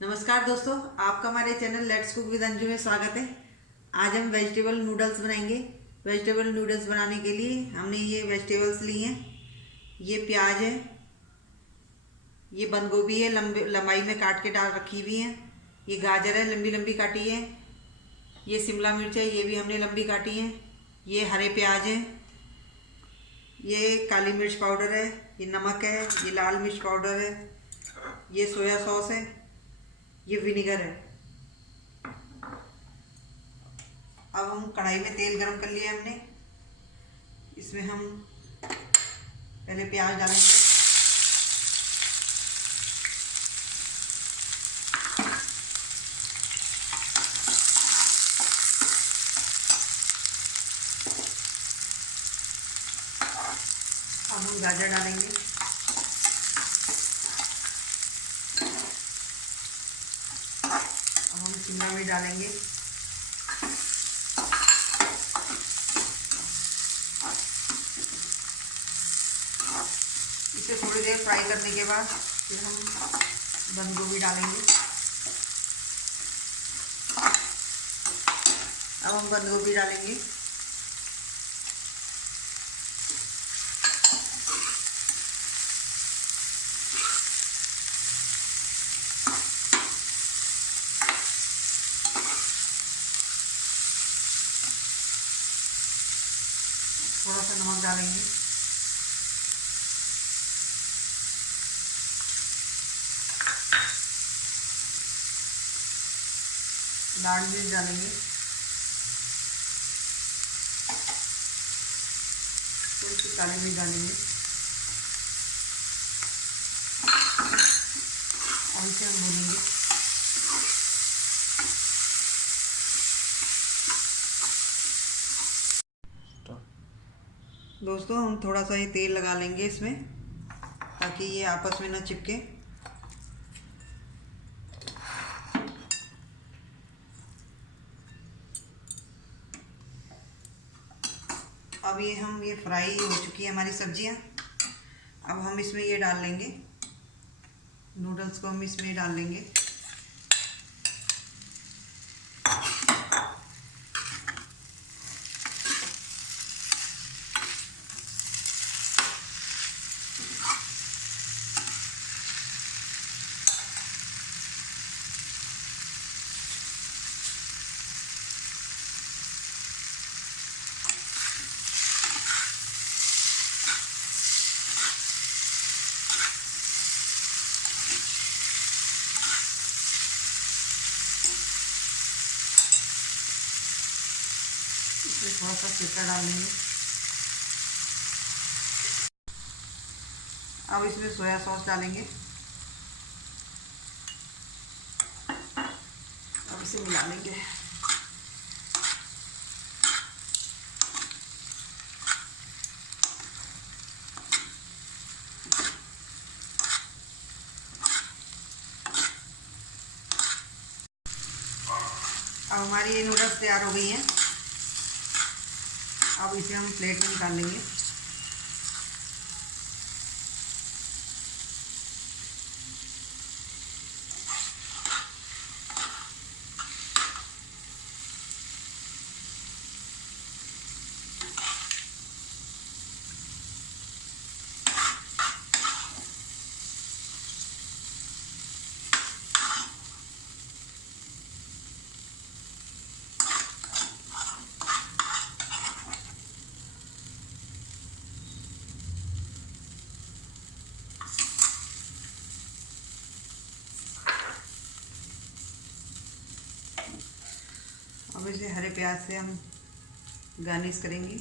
नमस्कार दोस्तों, आपका हमारे channel let's cook with Anju में स्वागत है। आज हम वेजिटेबल नूडल्स बनाएंगे। वेजिटेबल नूडल्स बनाने के लिए हमने ये वेजिटेबल्स ली हैं। ये प्याज है, ये बंद गोभी है, लंबाई में काट के डाल रखी हुई है। ये गाजर है, लंबी लंबी काटी है। ये शिमला मिर्च है, ये भी हमने लंबी काटी है। ये हरे प्याज है, ये काली मिर्च पाउडर है, ये नमक है, ये लाल मिर्च पाउडर है, ये सोया सॉस है, ये विनेगर है। अब हम कढ़ाई में तेल गरम कर लिया हमने। इसमें हम पहले प्याज डालेंगे। अब हम गाजर डालेंगे। अब हम शिमला मिर्च डालेंगे। इसे थोड़ी देर फ्राई करने के बाद फिर हम बंद गोभी डालेंगे। अब हम बंद गोभी डालेंगे। थोड़ा सा नमक डालेंगे। लाल मिर्च डालेंगे। थोड़ी सी काली मिर्च डालेंगे। और इसे हम भूनेंगे। दोस्तों, हम थोड़ा सा ये तेल लगा लेंगे इसमें, ताकि ये आपस में ना चिपके। अब ये फ्राई हो चुकी है हमारी सब्जियां। अब हम इसमें ये डाल लेंगे, नूडल्स को हम इसमें डाल लेंगे। इसमें थोड़ा सा सिरका डाल लेंगे। अब इसमें सोया सॉस डालेंगे। अब इसे मिला लेंगे। अब हमारी ये नूडल्स तैयार हो गई हैं। अब इसे हम प्लेट में निकाल लेंगे। अब इसे हरे प्याज से हम गार्निश करेंगे।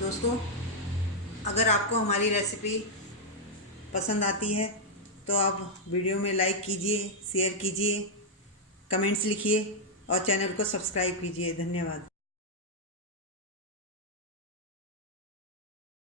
दोस्तों, अगर आपको हमारी रेसिपी पसंद आती है तो आप वीडियो में लाइक कीजिए, शेयर कीजिए, कमेंट्स लिखिए और चैनल को सब्सक्राइब कीजिए। धन्यवाद।